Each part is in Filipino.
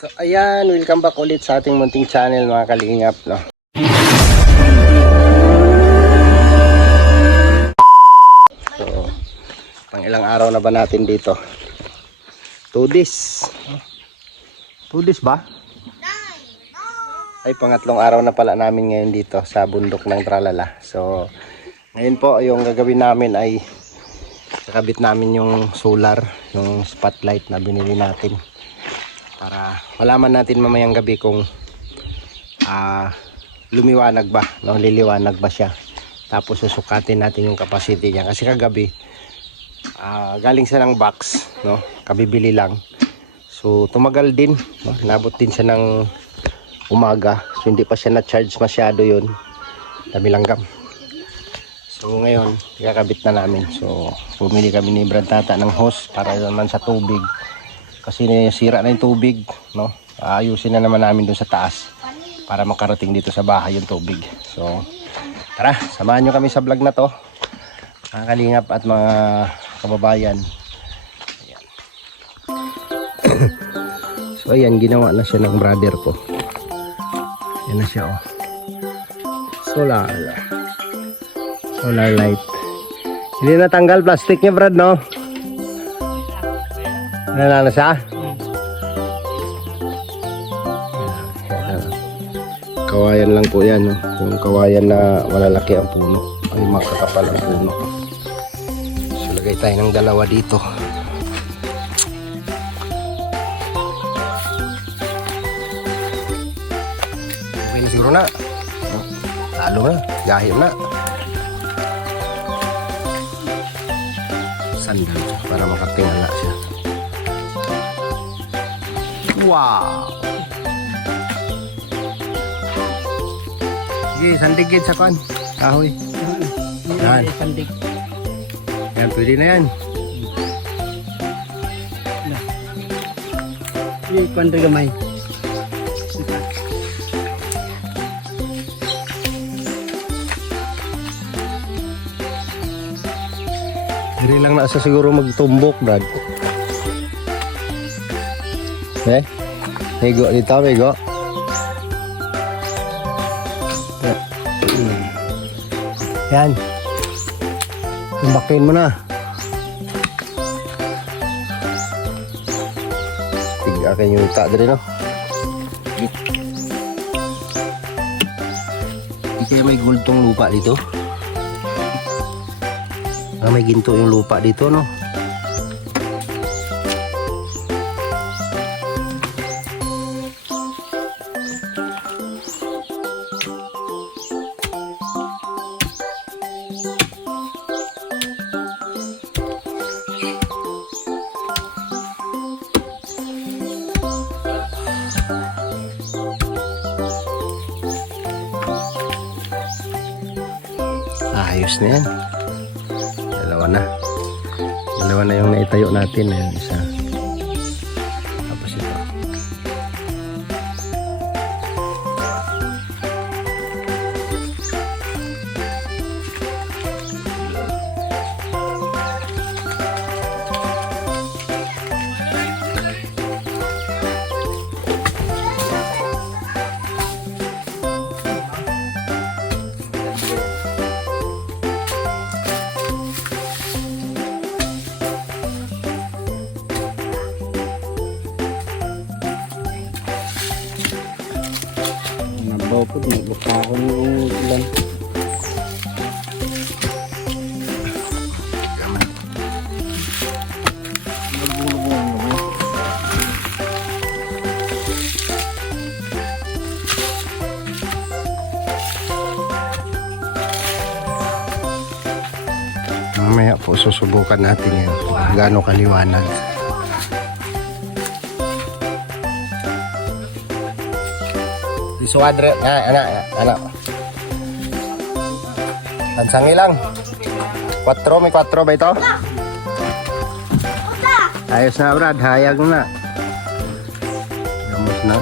So ayan, welcome back ulit sa ating munting channel mga kalingap, no? So, pang ilang araw na ba natin dito? 2 days. 2 days ba? Ay, pangatlong araw na pala namin ngayon dito sa bundok ng Tralala. So, ngayon po yung gagawin namin ay kakabit namin yung solar, yung spotlight na binili natin. Para malaman natin mamayang gabi kung lumiwanag ba, no? Liliwanag ba siya. Tapos susukatin natin yung capacity niya. Kasi kagabi, galing siya ng box, no? Kabibili lang. So tumagal din, no? Nabot din siya ng umaga. So hindi pa siya na-charge masyado yun. Dami langgam. So ngayon, ikakabit na namin. So bumili kami ni Brad Tata ng hose para naman sa tubig. Kasi sira na yung tubig, no? Ayusin na naman namin doon sa taas para makarating dito sa bahay yung tubig. So, tara, samahan nyo kami sa vlog na to, mga kalingap at mga kababayan. Ayan. So, ayan, ginawa na siya ng brother ko. Ayan na siya, oh. Solar light. Hindi natanggal plastic niya, Brad, no? Ano na siya? Kawayan lang po yan, no? Yung kawayan na malalaki ang puno, ay makakapal ang puno. So lagay tayo ng dalawa dito. Okay na siguro na. Lalo na, gahim na. Sandal para makatingala siya. Wow! Sige, sandigid sa kan. Kahoy. Yan. Sandig. Yan, pwede na yan. Ini kuan gamay. Diri lang na sa siguro magtumbok, Brad. Mego dito, mego. Yan. Tumbakin mo na. Tigakin yung uta dali, no? Di kaya may gultong lupa dito? May ginto yung lupa dito, no? Ayos na yan. Dalawa na yung naitayo natin. Ayan, isa. Tapos ito. Nabaw po, nagbukta ako ng ilan. Mamaya po susubukan natin yan. Gaano kaliwanag. Isuadre, anak. Tansangi lang. 4, may 4 ba ito? Ayos na, Brad, hayag na. Gamos na.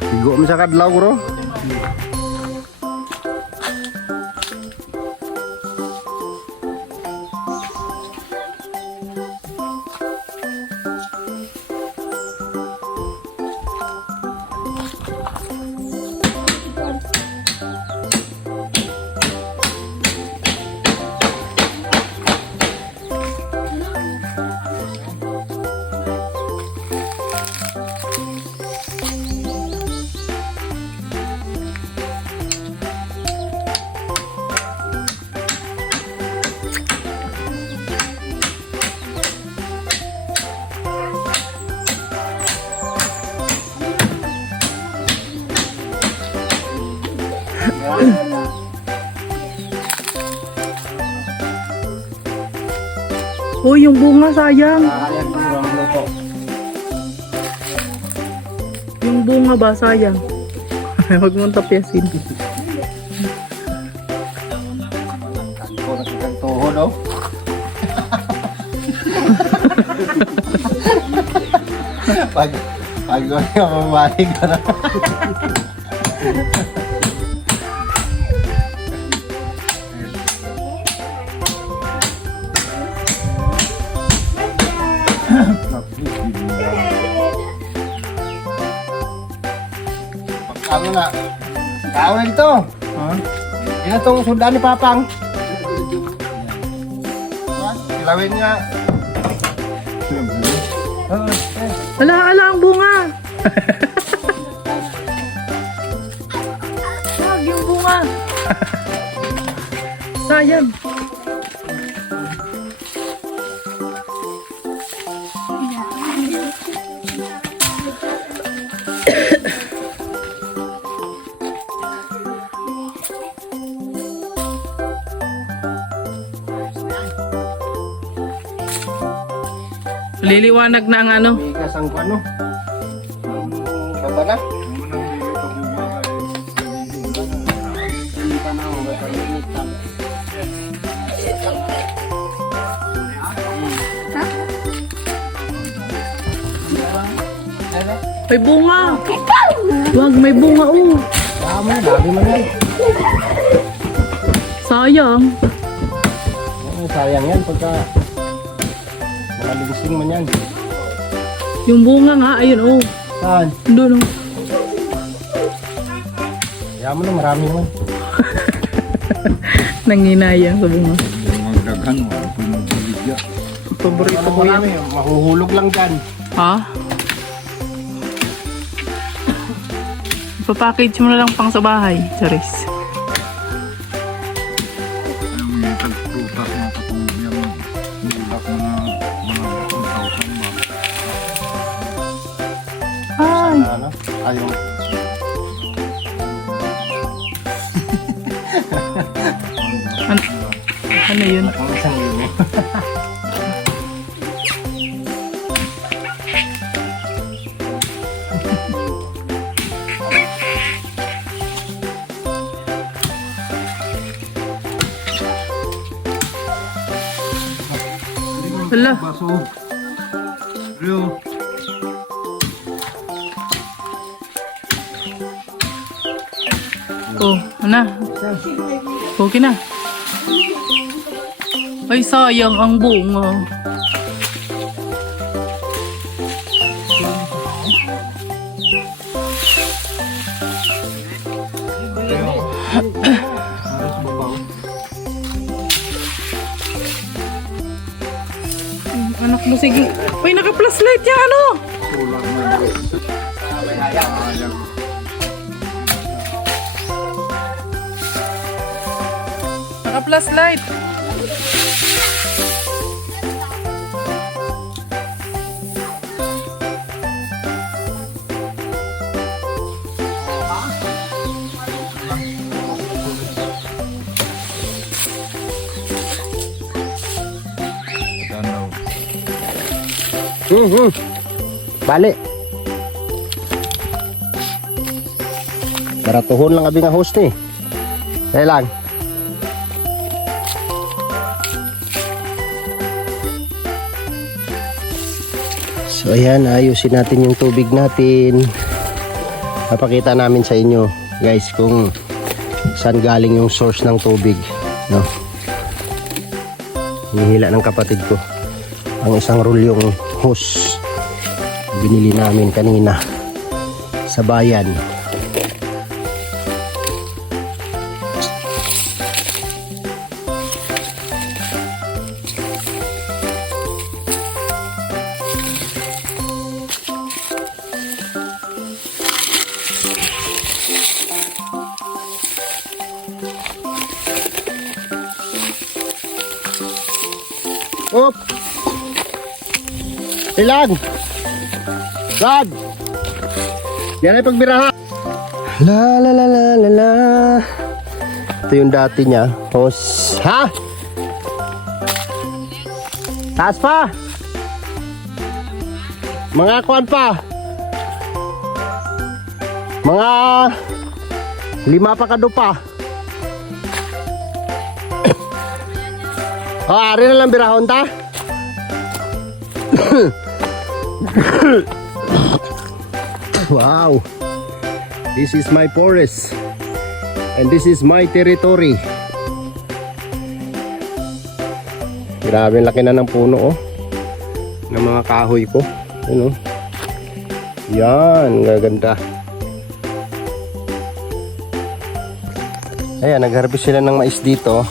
Tigo mo sa kadlaw, bro. Oh, yung bunga sayang. Kaya ko ang luto. Yung bunga ba sayang? Huwag mong tapyasin. Ako nakikagtuhod oh. pag mamali ka na. Pagkamo na. Tao na dito. Ha? Yan na itong sundan ni Papang. Kilawin nga. Ala, ala ang bunga. Wag yung bunga. Sayang. Liliwanag na ang ano. Bigas ang ano. Baba na. May bunga. Wag, may bunga oh. Tama na, dami man yan. Sayang. Sayang yan pagka mga lingsing man yan. Yung bunga nga, ayun oh. Saan? Doon oh. Kaya mo na, marami naman. Nanginayang sa bunga. Magdaghan mo, pinagbiligya. Paborito Ano ko yan. marami, mahuhulog lang dyan. Ha? Ipapackage mo na lang pang sa bahay, Charis. May tagprutas na katong yung nilak na mga 2,000 ba. Ay, Ano? Ayaw. ano yun? Ang isang libo. Hala, Baso. Rio. oh, ano? Okay na. Ay, sayang ang bunga. Anak mo, sige. Uy, naka-plus light yan, ano? Tulak na yun. Sayang. Naka-plus light. Tanaw. Bali. Baratuhon lang abi nga host ni. Kaya lang. So ayan, ayusin natin yung tubig natin. Papakita namin sa inyo guys kung saan galing yung source ng tubig, no? Hinihila ng kapatid ko ang isang rolyong hose. Binili namin kanina sa bayan. Up! Ilan! Rod! Yan ay pagbirahan. La la la la la la. Ito yung dati niya. Hos. Ha? Taas pa! Mga kuwan pa. Mga 5 pa kadupa. Ari na lang birahon ta. Wow. This is my forest. And this is my territory. Grabe laki na ng puno oh. Ng mga kahoy ko. Ano? Yan, gaganda. Ayan, nag-harvest sila ng mais dito.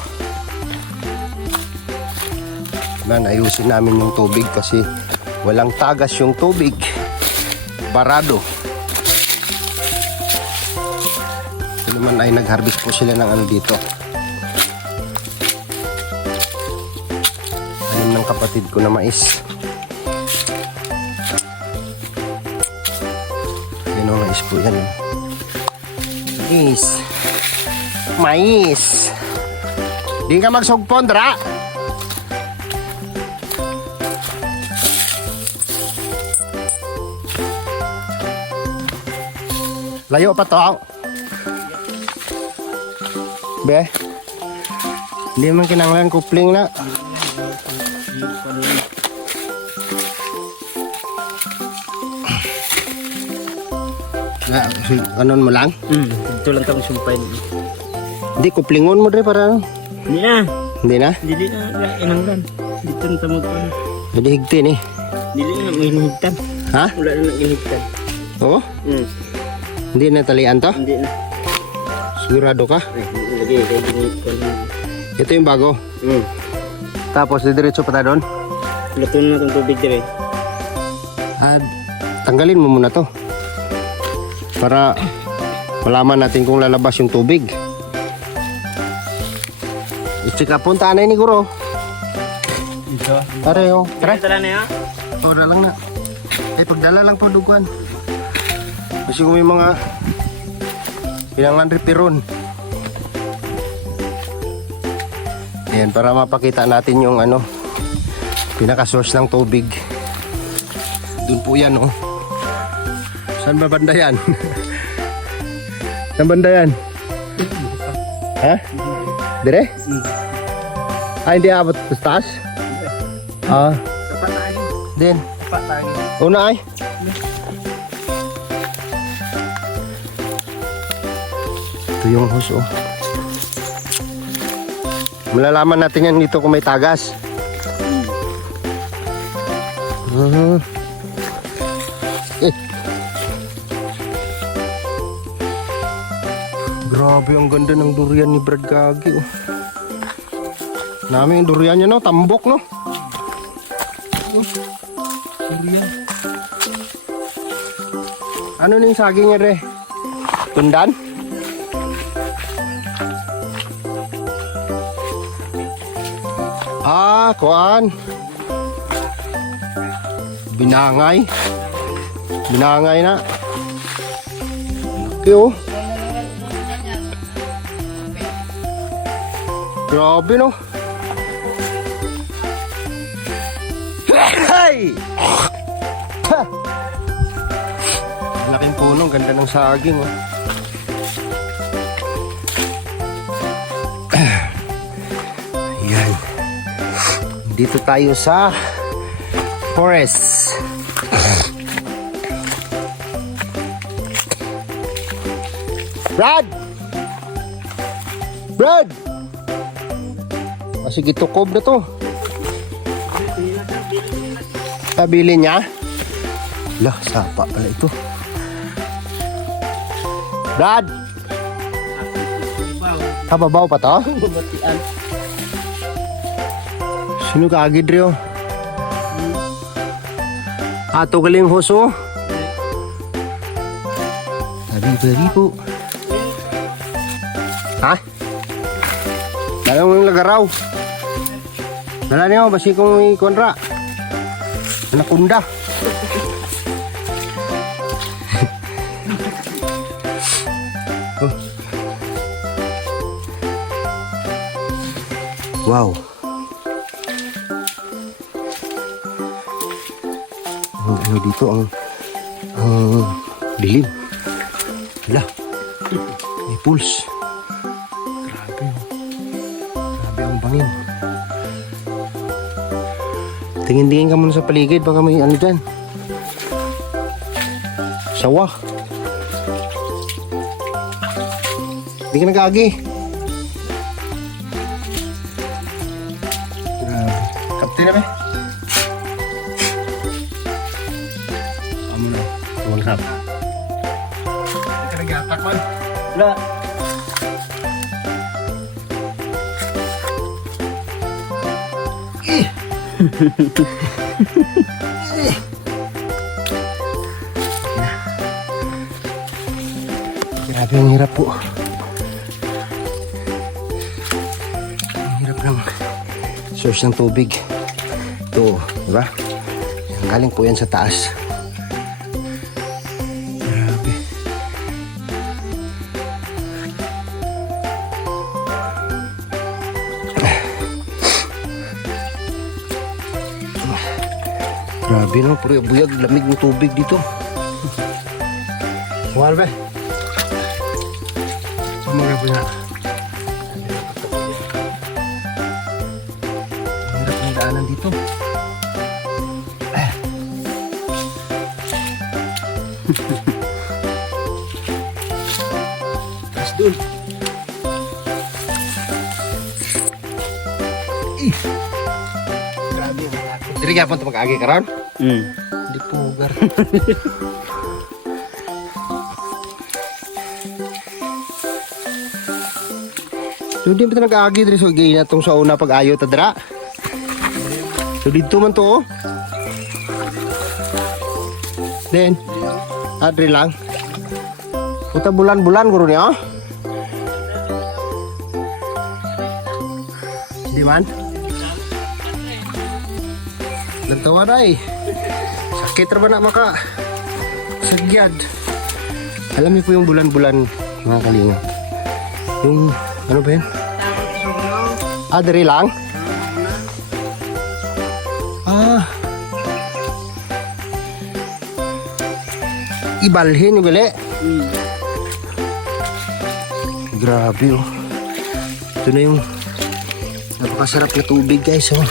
Man, ayusin namin yung tubig kasi walang tagas yung tubig. Barado. Ito naman ay nag-harvest po sila ng ano dito. Anim ng kapatid ko na mais. Yan o, mais po yan. Mais. Mais. Di ka magsugpon, dra. Layo pa to. Be. Hindi man kinanglan kupling na. Anon mo lang? Ito lang kami sumpay. Hindi, kuplingon mo dre para. Hindi na. Hindi na? Dili na. Inanglan. Dito na tamag pa. Hindi higtin eh. Dili na. May hinihigtan. Ha? Wala na hinihigtan. Oo? Hindi na talian to? Hindi na. Sigurado ka? Lagi. Kaya hinihigtan. Ito yung bago. Tapos diretso pa tayo doon? Luto na itong tubig dire. Tanggalin mo muna to. Para malaman natin kung lalabas yung tubig. Istika punta na ni Guro. Ito. Pare oh. Tara. Tara na ya. Ora lang na. Pagdala lang po duguan. Kasi kung may mga pinangan ripiron. Ayan, para mapakita natin yung ano, pinaka-source ng tubig. Doon po yan, oh. Saan ba banda yan? Saan banda yan? Ha? Dire? Hindi abot sa taas? Din. Una ay? Ito yung hose, oh. Malalaman natin yan dito kung may tagas. Grabe, ang ganda ng durian ni Brad Gagi, oh. Namin yung durian niya, no? Tambok, no? Durian. Ano na yung saging niya, re? Tundan? Kuan. Binangay. Binangay na. Okay, oh. Grabe, no? Hey! Ha! Laking puno, ganda ng saging, oh. Ayan. Dito tayo sa forest. Brad! Brad! Sige, tukob na to. Tabili niya? Lah, sapa pala ito. Brad! Kababaw pa to? Sino ka agad rin? Ato galing hoso. Tabi-bari po. Ha? Kaya mo yung lagaraw. Dala niyo, basi kong ikonra. Anakunda. Oh. Wow. Ano dito ang dilim. Hala. May pulse. Grabe. Grabe ang bangin. Tingin-tingin ka muna sa paligid, baka may ano dyan. Sawa. Hindi ka nag-agi. Grabe. Kapti na ba? Amo na. Tuwang sap. Hindi ka nag-atak man. Wala. Grabe ang hirap po. Ang hirap ng source ng tubig. Ito, di ba? Galing po yan sa taas. Grabe. Grabe no, puro buyag, lamig ng tubig dito. Mahal ba? Mga buya. Ang hirap ng daanan dito. Tapos dun. Grabe yung malapit. Dili ka punta mag-agi ka ron? Hindi po, gar. So di ba nag-agi diri so gay na tong sa una pag-ayo ta dira. So dito man to oh. Then adri lang. Puta bulan-bulan guro niya. Di man? Nagtawa na eh. Sakit ra ba na maka sagyad. Alam niyo po yung bulan-bulan mga kalinga. Yung ano ba yun? Diri lang? Ibalhin yung gali? Grabe oh. Ito na yung napakasarap na tubig guys oh.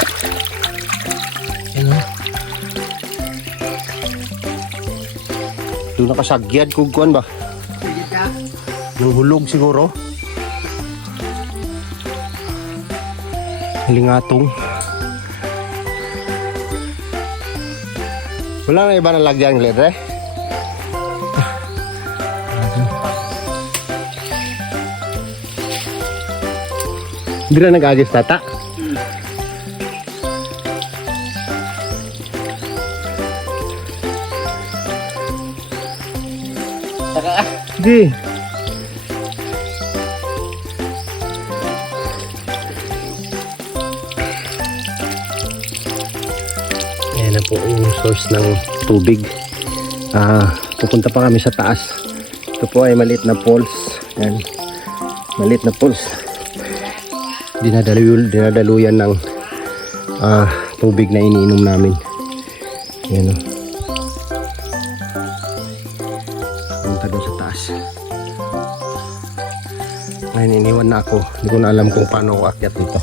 Yan oh. Ito nakasagyad kung kuwan ba? Nang hulog siguro. Lingatong. Wala na iba na lagyan ng litre? Hindi na nag-agis tata? Sige. Ayan na po yung source ng tubig. Pupunta pa kami sa taas. Ito po ay maliit na falls. Ayan. Maliit na falls. Dinadaluyan ng tubig na iniinom namin. Ayan o. Punta doon sa taas. Ngayon iniwan na ako. Hindi ko na alam kung paano ako akyat dito.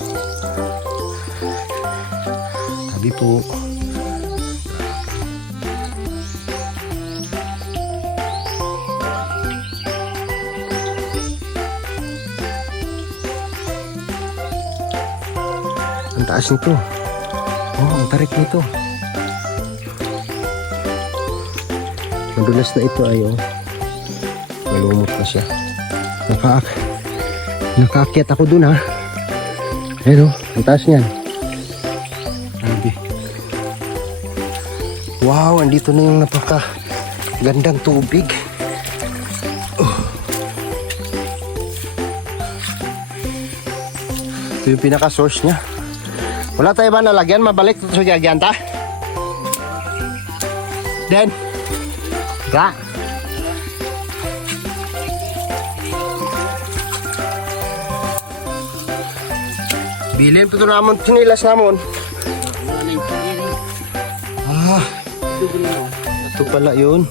Sabi po. Ang taas nito. Oh, ang tarik nito. Madulas na ito ay oh. Malumot na siya. Nakaakyat ako dun ha. Ayun oh, ang taas niyan. Grabe. Wow, andito na yung napaka gandang tubig. Oh. Ito yung pinaka-source niya. Wala tayo ba nalagyan? Mabalik ito sa gagyan ta? Den? Ra? Bilhin pa ito naman sinilas namon. Ah, ito pala yun.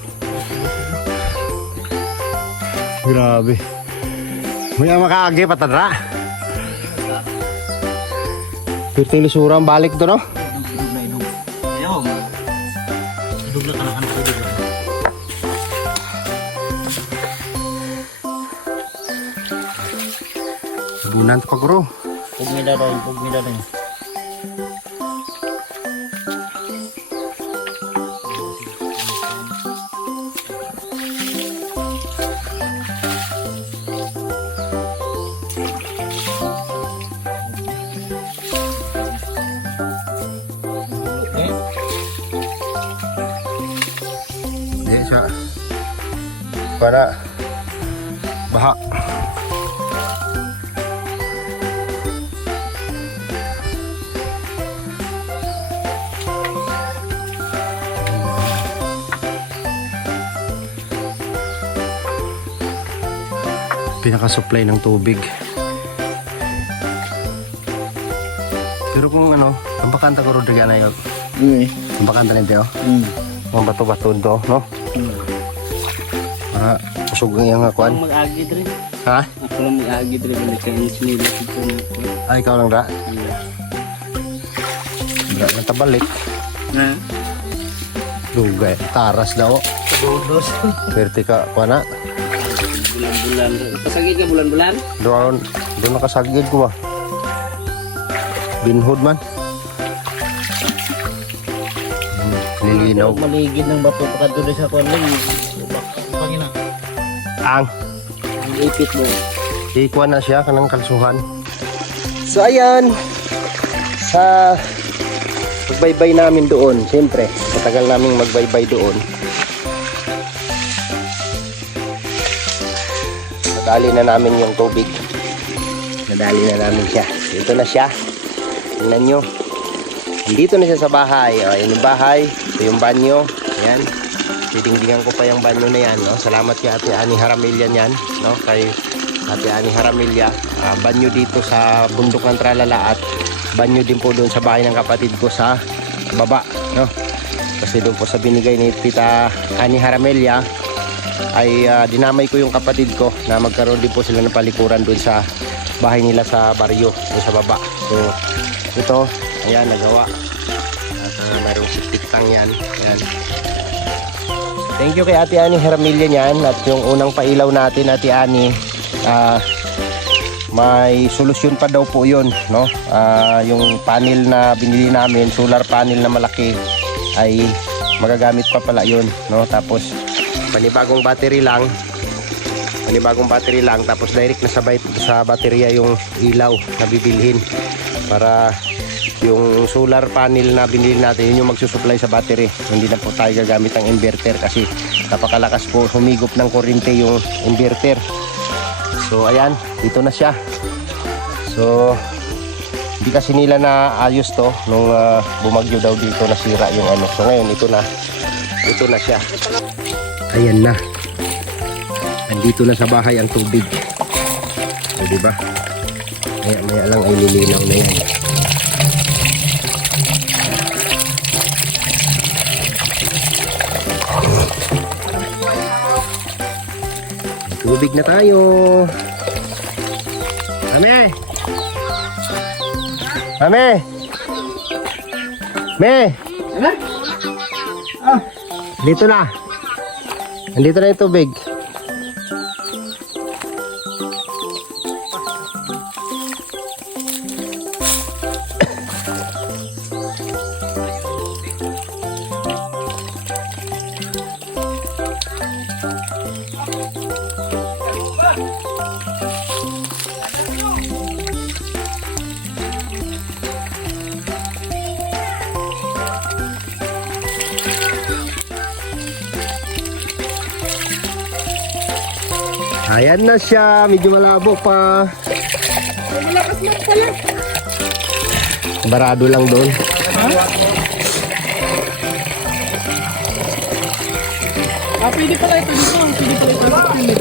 Grabe. May makaagi patadra. Ito yung lisurang balik ito, no? Ayaw. Dugla ka na dugla. Sabunan ito pa, guro. Pugmida rin. Hindi siya. Para baha. Pinaka-supply ng tubig. Pero kung ano, ang bakanta ko rin na yun. Ang bakanta nito, mga bato-bato ito, no? Para usog yung akuan. Ako mag-agi rin. Ha? Ako lang mag-agi rin. Balik ka ng sinila dito na. Ay, ikaw lang da? Da, natabalik. Na? Lugay, taras daw. Kabudos. Pwerte ka, kuha na. Bulan-bulan. Pasagid ka bulan-bulan? Doon nakasagid ko ba? Binhod man. Nilinaw. Maligid ng bato pa ka doon sa kuwan. Pangina. Ang. Ang ipit mo. Ikuha na siya kanang kalsuhan. So ayan. Sa magbaybay namin doon. Siyempre, matagal naming magbaybay doon. Nadali na namin yung tubig. Nadali na namin siya. Ito na siya. Tingnan nyo. Nandito na siya sa bahay. O, yun yung bahay. Ito yung banyo. Ayan. Didingdingan ko pa yung banyo na yan. No? Salamat kay Ate Ani Haramilya yan. No? Kay Ate Ani Haramilya. Banyo dito sa bundok ng Tralala at banyo din po doon sa bahay ng kapatid ko sa baba. No? Kasi doon po sa binigay ni Tita Ani Haramilya ay dinamay ko yung kapatid ko na magkaroon din po sila ng palikuran doon sa bahay nila sa baryo doon sa baba. So ito, ayan, nagawa at mayroong septic tank yan. Ayan. Thank you kay Ate Ani Haramilya niyan. At yung unang pailaw natin, Ate Ani, may solusyon pa daw po yun, no? Yung panel na binili namin, solar panel na malaki, ay magagamit pa pala yun, no? Tapos panibagong battery lang, tapos direct na sabay sa baterya yung ilaw na bibilhin para yung solar panel na binili natin, yun yung magsusupply sa battery. Hindi na po tayo gagamit ng inverter kasi napakalakas po humigop ng kuryente yung inverter. So ayan, dito na siya. So hindi kasi nila na ayos to nung bumagyo daw dito, nasira yung ano. So ngayon ito na siya. Ayan na. Andito na sa bahay ang tubig. So diba? Maya lang ay nilinaw na yan. May tubig na tayo. Mame! Mame! Me! Dito na. Andito na yung tubig. Ayan na siya, medyo malabo pa. Malakas lang pala. barado lang doon. Ah, pwede pala ito dito. Pwede pala ito.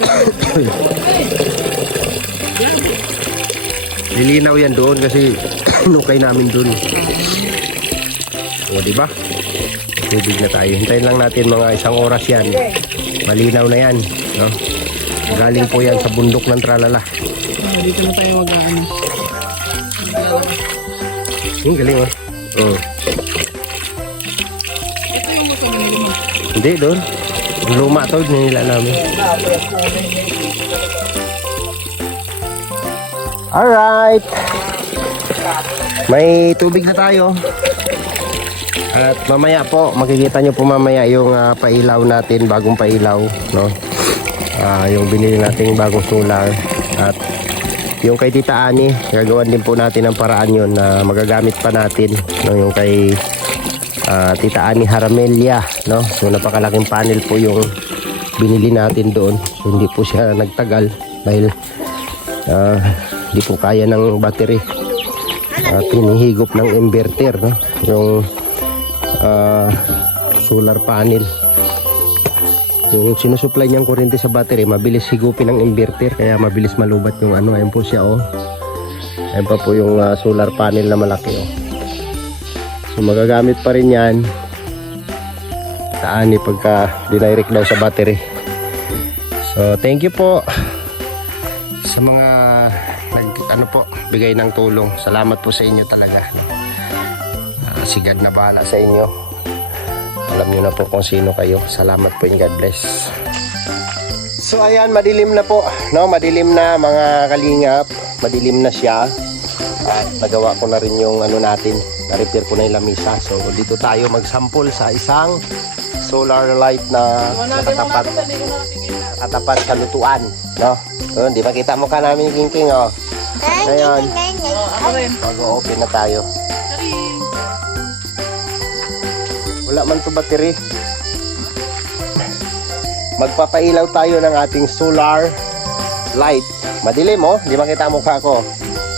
Lilinaw yan doon kasi nukay namin doon. O, di ba? Tubig na tayo. Hintayin lang natin mga 1 oras yan. Malinaw na yan. No? Galing po yan sa bundok ng Tralala. Ah, dito na tayo mag-ano. Galing oh. Oh. Ito yung gusto mo na luma. Hindi doon. Luma to, nila namin. Alright. May tubig na tayo. At mamaya po, makikita nyo po mamaya yung pailaw natin, bagong pailaw, no? Yung binili nating bagong solar. At yung kay Tita Ani, gagawan din po natin ang paraan yun na magagamit pa natin, no? Yung kay Tita Ani Haramelia, no? So napakalaking panel po yung binili natin doon. So hindi po siya nagtagal dahil hindi po kaya ng battery. Pinihigop ng inverter, no? Yung solar panel. Yung sinusupply niyang kuryente sa battery, mabilis higupin ng inverter kaya mabilis malubat yung ano. Ayun po siya oh. Ayun pa po yung solar panel na malaki oh. So magagamit pa rin yan Ani pagka dinirect daw sa battery. So thank you po sa mga bigay ng tulong. Salamat po sa inyo talaga. Si God na bahala sa inyo. Alam niyo na po kung sino kayo. Salamat po and God bless. So ayan, madilim na po, no? Madilim na mga kalingap. Madilim na siya. At nagawa ko na rin yung ano natin. Na-repair ko na yung lamisa. So dito tayo mag-sample sa isang solar light na nakatapat sa lutuan, no? So, di ba kita mo ka namin King oh. Ngayon, mag-open na tayo. Wala man to battery. Magpapailaw tayo ng ating solar light. Madilim oh, di ba kita mukha ko?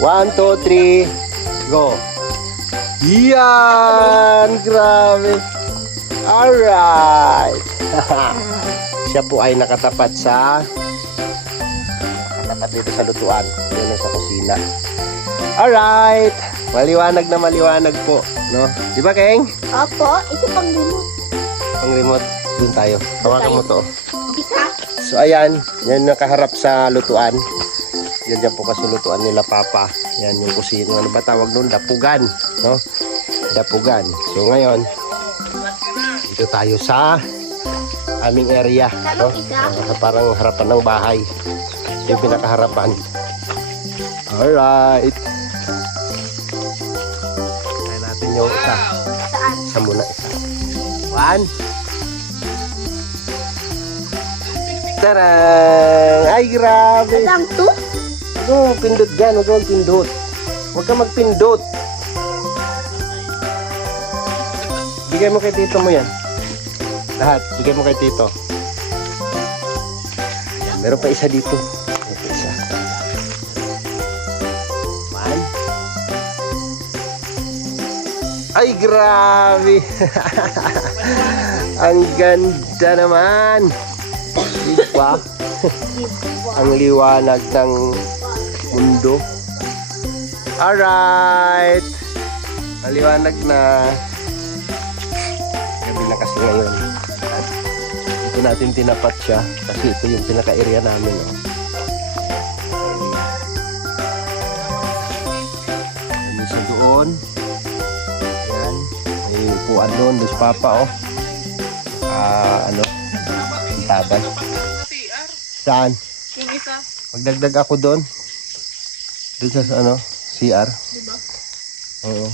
1, 2, 3, go. Yan, grabe. Alright. Siya po ay nakatapat dito sa lutuan. Yun sa kusina. Alright. Maliwanag na maliwanag po, no? Di ba, Keng? Opo, ito pang remote. Pang remote, dun tayo. Tawagan mo to. Isa? So ayan, yan nakaharap sa lutuan. Yan dyan po kasi lutuan nila Papa. Yan yung kusina. Ano ba tawag nun? Dapugan, no? Dapugan. So ngayon, dito tayo sa aming area, no? Parang harapan ng bahay. Yung pinakaharapan. Alright. Try natin yung isa. Saan? Isa muna, isa. 1. Tarang! Ay, grabe! Lang to? No, pindot dyan. Huwag kang magpindot. Huwag kang magpindot. Bigay mo kay tito mo yan. Lahat. Bigay mo kay tito. Meron pa isa dito. Meron pa isa. 1. Ay, grabe. Ang ganda naman. Diba? Ang liwanag ng mundo. Alright. Maliwanag na. Gabi na kasi ngayon. At ito natin tinapat siya. Kasi ito yung pinaka-area namin. Oh. Ano sa doon. Ayan. May upuan doon. Doon si Papa oh. Tabas. Saan? Yung isa. Magdagdag ako doon. Doon sa CR. Diba? Oo.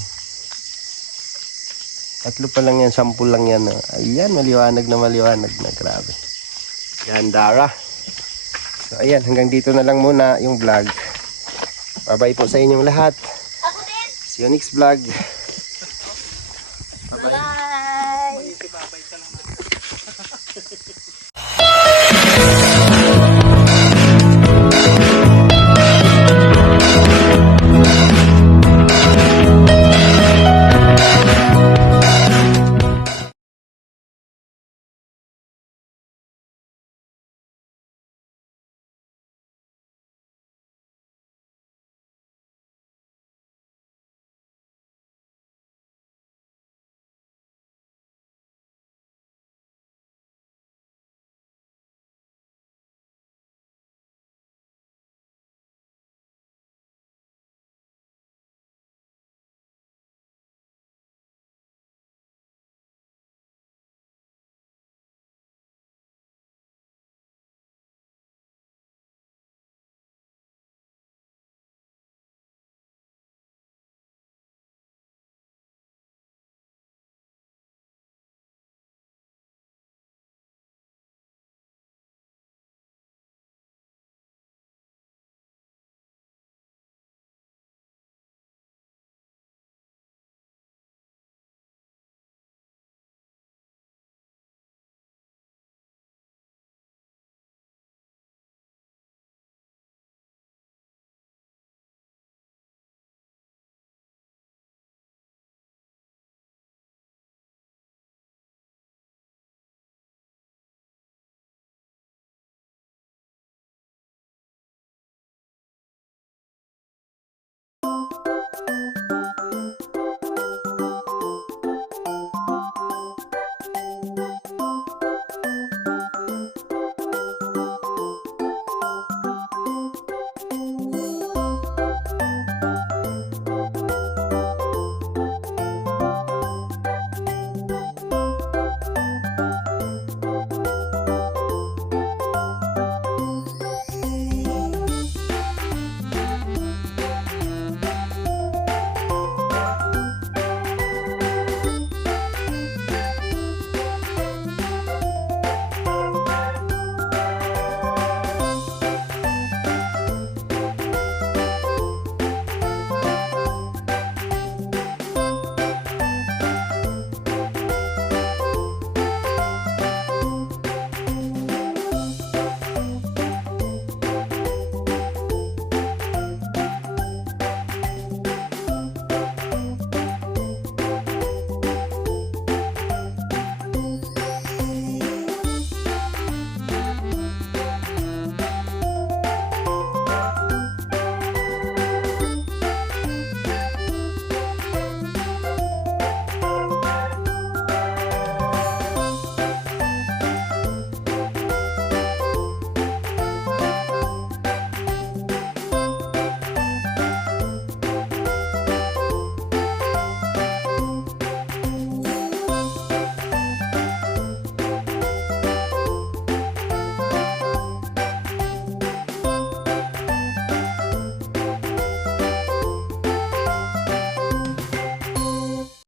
3 pa lang yan, 10 lang yan. Ayan, maliwanag na. Grabe. Yan, Dara. So, ayan, hanggang dito na lang muna yung vlog. Bye-bye po sa inyong lahat. See you next vlog.